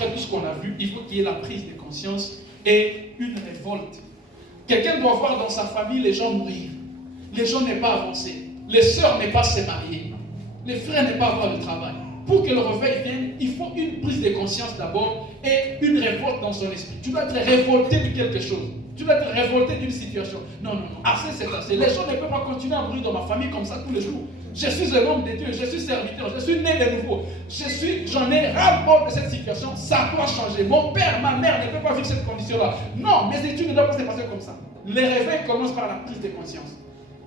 après tout ce qu'on a vu, il faut qu'il y ait la prise de conscience et une révolte. Quelqu'un doit voir dans sa famille les gens mourir, les gens n'est pas avancés, les sœurs n'est pas se marier, les frères n'est pas avoir de travail. Pour que le réveil vienne, il faut une prise de conscience d'abord et une révolte dans son esprit. Tu dois être révolté de quelque chose. Tu dois être révolté d'une situation. Non, assez c'est assez. Les gens ne peuvent pas continuer à mourir dans ma famille comme ça tous les jours. Je suis un homme de Dieu, je suis serviteur, je suis né de nouveau. J'en ai ras-le-bol de cette situation. Ça doit changer. Mon père, ma mère ne peut pas vivre cette condition-là. Non, mes études ne doivent pas se passer comme ça. Les réveils commencent par la prise de conscience.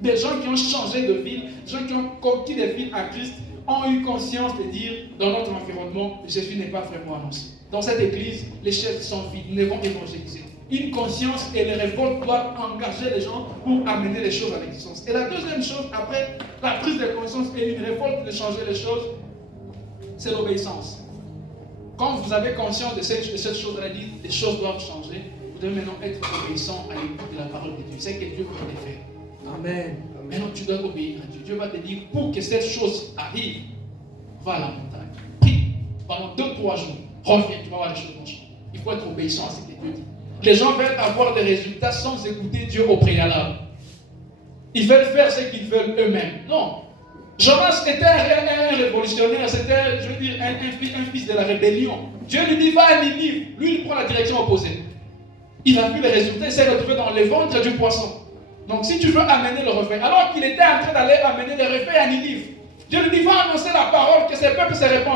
Des gens qui ont changé de ville, des gens qui ont conquis des villes à Christ, ont eu conscience de dire, dans notre environnement, Jésus n'est pas vraiment annoncé. Dans cette église, les chefs sont vides, nous devons évangéliser. Une conscience et les révoltes doivent engager les gens pour amener les choses à l'existence. Et la deuxième chose, après la prise de conscience et une révolte de changer les choses, c'est l'obéissance. Quand vous avez conscience de cette chose-là, les choses doivent changer, vous devez maintenant être obéissant à l'écoute de la parole de Dieu. C'est que Dieu veut le faire. Amen. Maintenant, tu dois obéir à Dieu. Dieu va te dire, pour que cette chose arrive, va à la montagne. Prie pendant 2-3 jours. Reviens, tu vas voir les choses vont changer. Il faut être obéissant à ce que Dieu dit. Les gens veulent avoir des résultats sans écouter Dieu au préalable. Ils veulent faire ce qu'ils veulent eux-mêmes. Non. Jonas était un révolutionnaire, c'était, je veux dire, un fils de la rébellion. Dieu lui dit, va à Ninive. Lui, il prend la direction opposée. Il a vu les résultats, il s'est retrouvé dans les ventres du poisson. Donc, si tu veux amener le réveil, alors qu'il était en train d'aller amener le réveil à Ninive, Dieu lui dit, va annoncer la parole que ces peuples se répandent.